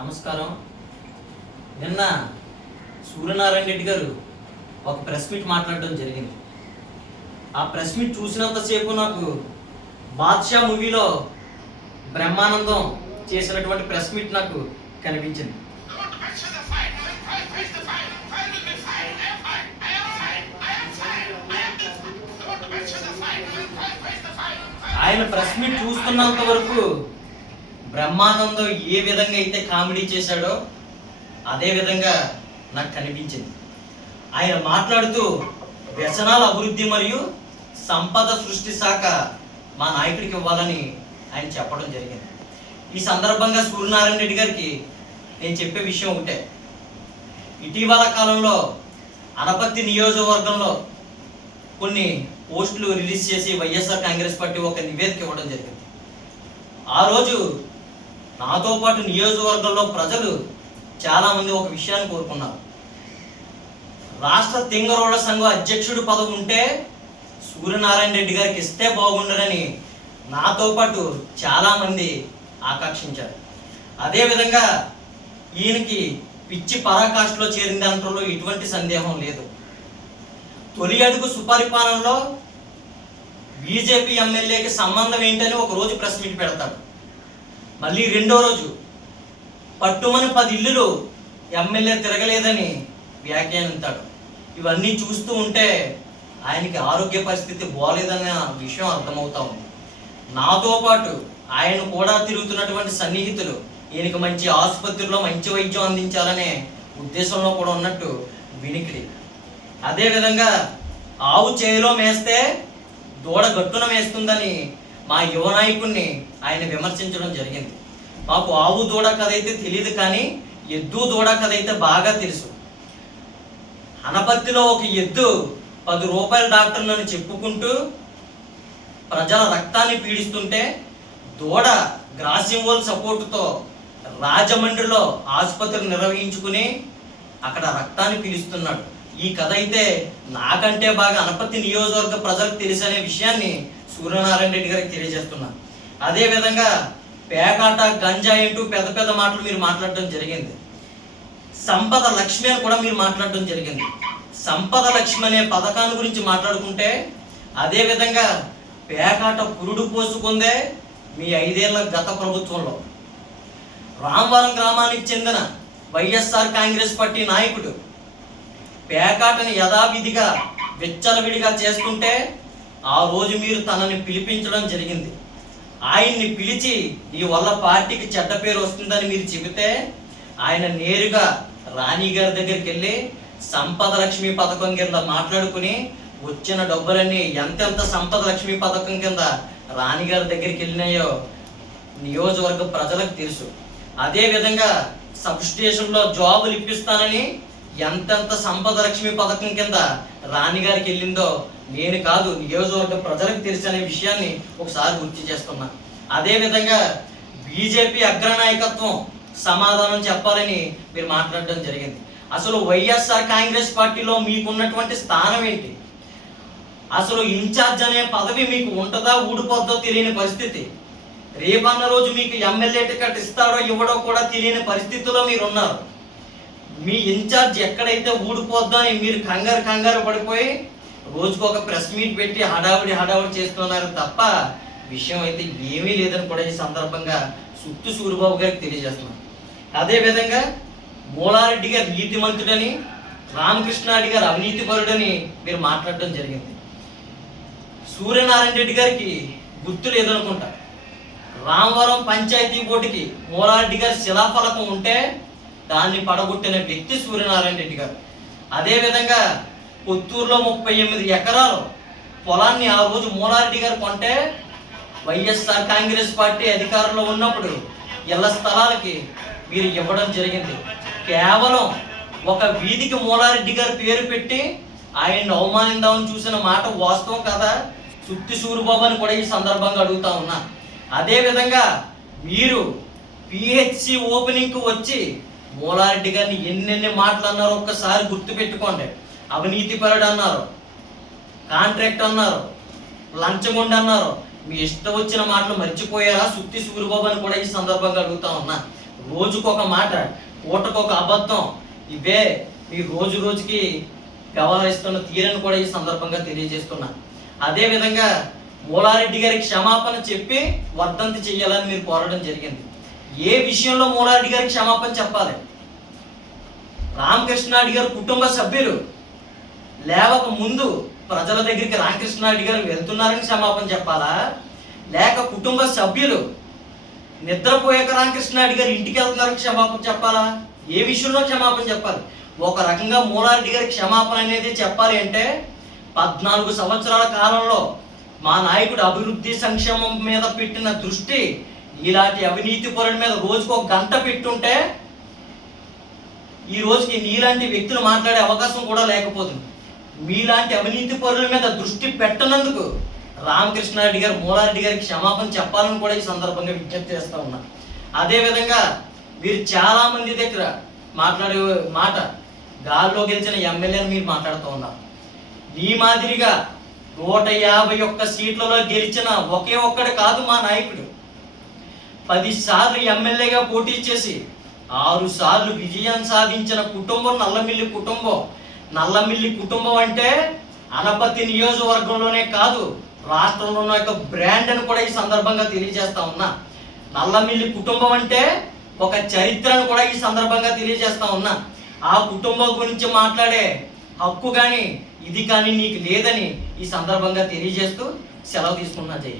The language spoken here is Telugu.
నమస్కారం. నిన్న సూర్యనారాయణ రెడ్డి గారు ఒక ప్రెస్ మీట్ మాట్లాడడం జరిగింది. ఆ ప్రెస్ మీట్ చూసినంతసేపు నాకు బాద్షా మూవీలో బ్రహ్మానందం చేసినటువంటి ప్రెస్ మీట్ నాకు కనిపించింది. ఆయన ప్రెస్ మీట్ చూస్తున్నంత వరకు బ్రహ్మానందం ఏ విధంగా అయితే కామెడీ చేశాడో అదే విధంగా నాకు కనిపించింది. ఆయన మాట్లాడుతూ వ్యసనాల అభివృద్ధి మరియు సంపద సృష్టి శాఖ మా నాయకుడికి ఇవ్వాలని ఆయన చెప్పడం జరిగింది. ఈ సందర్భంగా సూర్యనారాయణ రెడ్డి గారికి నేను చెప్పే విషయం ఒకటే. ఇటీవల కాలంలో అనపత్తి నియోజకవర్గంలో కొన్ని పోస్టులు రిలీజ్ చేసి వైఎస్ఆర్ కాంగ్రెస్ పార్టీ ఒక నివేదిక ఇవ్వడం జరిగింది. ఆ రోజు నాతో పాటు నియోజకవర్గంలో ప్రజలు చాలామంది ఒక విషయాన్ని కోరుకున్నారు. రాష్ట్ర తింగరోళ్ళ సంఘం అధ్యక్షుడు పదవి ఉంటే సూర్యనారాయణ రెడ్డి గారికి ఇస్తే బాగుండరని నాతో పాటు చాలామంది ఆకాంక్షించారు. అదేవిధంగా ఈయనకి పిచ్చి పరాకాష్ఠలో చేరిన దాంట్లో ఎటువంటి సందేహం లేదు. తొలి అడుగు సుపరిపాలనలో బీజేపీ ఎమ్మెల్యేకి సంబంధం ఏంటని ఒక రోజు ప్రెస్ మీట్ పెడతాడు. మళ్ళీ రెండో రోజు పట్టుమని పది ఇల్లులు ఎమ్మెల్యే తిరగలేదని వ్యాఖ్యానించాడు ఇవన్నీ చూస్తూ ఉంటే ఆయనకి ఆరోగ్య పరిస్థితి బాగలేదన్న విషయం అర్థమవుతా ఉంది. నాతో పాటు ఆయన కూడా తిరుగుతున్నటువంటి సన్నిహితులు ఈయనకి మంచి ఆసుపత్రిలో మంచి వైద్యం అందించాలనే ఉద్దేశంలో కూడా ఉన్నట్టు వినికిడి. అదేవిధంగా ఆవు చేతిలో మేస్తే దూడ గట్టున మేస్తుందని మా యువ నాయకుడిని ఆయన విమర్శించడం జరిగింది. మాకు ఆవు దూడ కథ అయితే తెలియదు కానీ ఎద్దు దూడ కథ అయితే బాగా తెలుసు. అనపత్తిలో ఒక ఎద్దు పది రూపాయల డాక్టర్లను చెప్పుకుంటూ ప్రజల రక్తాన్ని పీడిస్తుంటే దూడ గ్రాసింవోల్ సపోర్టుతో రాజమండ్రిలో ఆసుపత్రి నిర్వహించుకుని అక్కడ రక్తాన్ని పీలుస్తున్నాడు ఈ కథ అయితే నాకంటే బాగా అనపత్తి నియోజకవర్గ ప్రజలకు తెలుసు అనే విషయాన్ని సూర్యనారాయణ రెడ్డి గారికి తెలియజేస్తున్నా. అదేవిధంగా పేకాట గంజా అంటూ పెద్ద పెద్ద మాటలు మీరు మాట్లాడడం జరిగింది. సంపద లక్ష్మి అని కూడా మీరు మాట్లాడడం జరిగింది. సంపద లక్ష్మి అనే పథకాన్ని గురించి మాట్లాడుకుంటే అదేవిధంగా పేకాట పురుడు పోసుకుందే మీ ఐదేళ్ళ గత ప్రభుత్వంలో. రామవరం గ్రామానికి చెందిన వైఎస్ఆర్ కాంగ్రెస్ పార్టీ నాయకుడు పేకాటని యథావిధిగా విచ్చలవిడిగా చేస్తుంటే ఆ రోజు మీరు తనని పిలిపించడం జరిగింది. ఆయన్ని పిలిచి ఈ వల్ల పార్టీకి చెడ్డ పేరు వస్తుందని మీరు చెబితే ఆయన నేరుగా రాణి గారి దగ్గరికి వెళ్ళి సంపద లక్ష్మి పథకం కింద మాట్లాడుకుని వచ్చిన డబ్బులన్నీ ఎంతెంత సంపద లక్ష్మి పథకం కింద రాణి గారి దగ్గరికి వెళ్ళినాయో నియోజకవర్గ ప్రజలకు తెలుసు. అదేవిధంగా సబ్ స్టేషన్లో జాబులు ఇప్పిస్తానని ఎంతెంత సంపద లక్ష్మి పథకం కింద రాణిగారికి వెళ్ళిందో నేను కాదు నియోజకవర్గ ప్రజలకు తెలిసనే అనే విషయాన్ని ఒకసారి గుర్తు చేస్తున్నా. అదేవిధంగా బీజేపీ అగ్రనాయకత్వం సమాధానం చెప్పాలని మీరు మాట్లాడడం జరిగింది. అసలు వైఎస్ఆర్ కాంగ్రెస్ పార్టీలో మీకున్నటువంటి స్థానం ఏంటి? అసలు ఇన్ఛార్జ్ అనే పదవి మీకు ఉంటుందా ఊడిపోద్దో తెలియని పరిస్థితి. రేపన్న రోజు మీకు ఎమ్మెల్యే టికెట్ ఇస్తాడో ఇవ్వడో కూడా తెలియని పరిస్థితిలో మీరు ఉన్నారు మీ ఇన్ఛార్జ్ ఎక్కడైతే ఊడిపోద్దని మీరు కంగారు కంగారు పడిపోయి రోజుకు ఒక ప్రెస్ మీట్ పెట్టి హడావిడి హడావిడి చేస్తున్నారు తప్ప విషయం అయితే ఏమీ లేదని కూడా ఈ సందర్భంగా సుత్తు సూరిబాబు గారికి తెలియజేస్తున్నాం. అదేవిధంగా మూలారెడ్డి గారు నీతిమంతుడని రామకృష్ణారెడ్డి గారు అవినీతిపరుడని మీరు మాట్లాడడం జరిగింది. సూర్యనారాయణ రెడ్డి గారికి గుర్తు లేదనుకుంటా. రామవరం పంచాయతీ బోర్డుకి మూలారెడ్డి గారి శిలాఫలకం ఉంటే దాన్ని పడగొట్టిన వ్యక్తి సూర్యనారాయణ రెడ్డి గారు. అదేవిధంగా పుత్తూరులో ముప్పై ఎనిమిది ఎకరాలు పొలాన్ని ఆ రోజు మూలారెడ్డి గారు కొంటే వైఎస్ఆర్ కాంగ్రెస్ పార్టీ అధికారంలో ఉన్నప్పుడు ఇళ్ళ స్థలాలకి మీరు ఇవ్వడం జరిగింది. కేవలం ఒక వీధికి మూలారెడ్డి గారి పేరు పెట్టి ఆయన్ని అవమానిద్దామని చూసిన మాట వాస్తవం కదా? సుత్తి సూరిబాబు అని కూడా ఈ సందర్భంగా అడుగుతా ఉన్నా. అదేవిధంగా మీరు పిహెచ్సి ఓపెనింగ్కి వచ్చి మూలారెడ్డి గారిని ఎన్నెన్ని మాటలు అన్నారో ఒక్కసారి గుర్తు పెట్టుకోండి అవినీతిపరుడు అన్నారు. కాంట్రాక్ట్ అన్నారు. లంచగొండ అన్నారు. మీ ఇష్టం వచ్చిన మాటలు మర్చిపోయారా? సుత్తి సూరిబాబు అని కూడా ఈ సందర్భంగా అడుగుతా ఉన్నా. రోజుకొక మాట పూటకొక అబద్ధం. ఇవే మీ రోజు రోజుకి వ్యవహరిస్తున్న తీరని కూడా ఈ సందర్భంగా తెలియజేస్తున్నా. అదేవిధంగా మూలారెడ్డి గారికి క్షమాపణ చెప్పి వర్ధంతి చెయ్యాలని మీరు కోరడం జరిగింది. ఏ విషయంలో మూలారెడ్డి గారికి క్షమాపణ చెప్పాలి? రామకృష్ణారెడ్డి గారు కుటుంబ సభ్యులు. లేవక ముందు ప్రజల దగ్గరికి రామకృష్ణారెడ్డి గారు వెళ్తున్నారని క్షమాపణ చెప్పాలా? లేక కుటుంబ సభ్యులు నిద్రపోయాక రామకృష్ణారెడ్డి గారు ఇంటికి వెళ్తున్నారని క్షమాపణ చెప్పాలా? ఏ విషయంలో క్షమాపణ చెప్పాలి? ఒక రకంగా మూలారెడ్డి గారి క్షమాపణ అనేది చెప్పాలి అంటే పద్నాలుగు సంవత్సరాల కాలంలో మా నాయకుడు అభివృద్ధి సంక్షేమం మీద పెట్టిన దృష్టి ఇలాంటి అవినీతి పరుల మీద రోజుకు ఒక గంట పెట్టుంటే ఈ రోజుకి నీలాంటి వ్యక్తులు మాట్లాడే అవకాశం కూడా లేకపోతుంది మీలాంటి అవినీతి పరుల మీద దృష్టి పెట్టనందుకు రామకృష్ణారెడ్డి గారు మూలారెడ్డి గారికి క్షమాపణ చెప్పాలని కూడా ఈ సందర్భంగా విజ్ఞప్తి చేస్తూ ఉన్నా. అదేవిధంగా వీరు చాలా మంది దగ్గర మాట్లాడే మాట గాల్లో గెలిచిన ఎమ్మెల్యేని మీరు మాట్లాడుతూ ఉన్నారు. ఈ మాదిరిగా నూట యాభై ఒక్క సీట్లలో గెలిచిన ఒకే ఒక్కడు కాదు మా నాయకుడు. పదిసార్లు ఎమ్మెల్యేగా పోటీ చేసి ఆరు సార్లు విజయం సాధించిన కుటుంబం నల్లమిల్లి కుటుంబం. నల్లమిల్లి కుటుంబం అంటే అనపతి నియోజకవర్గంలోనే కాదు రాష్ట్రంలో ఉన్న యొక్క బ్రాండ్ అని కూడా ఈ సందర్భంగా తెలియజేస్తా ఉన్నా. నల్లమిల్లి కుటుంబం అంటే ఒక చరిత్రను కూడా ఈ సందర్భంగా తెలియజేస్తా ఉన్నా. ఆ కుటుంబం గురించి మాట్లాడే హక్కు కానీ ఇది కానీ నీకు లేదని ఈ సందర్భంగా తెలియజేస్తూ సెలవు తీసుకున్నా జై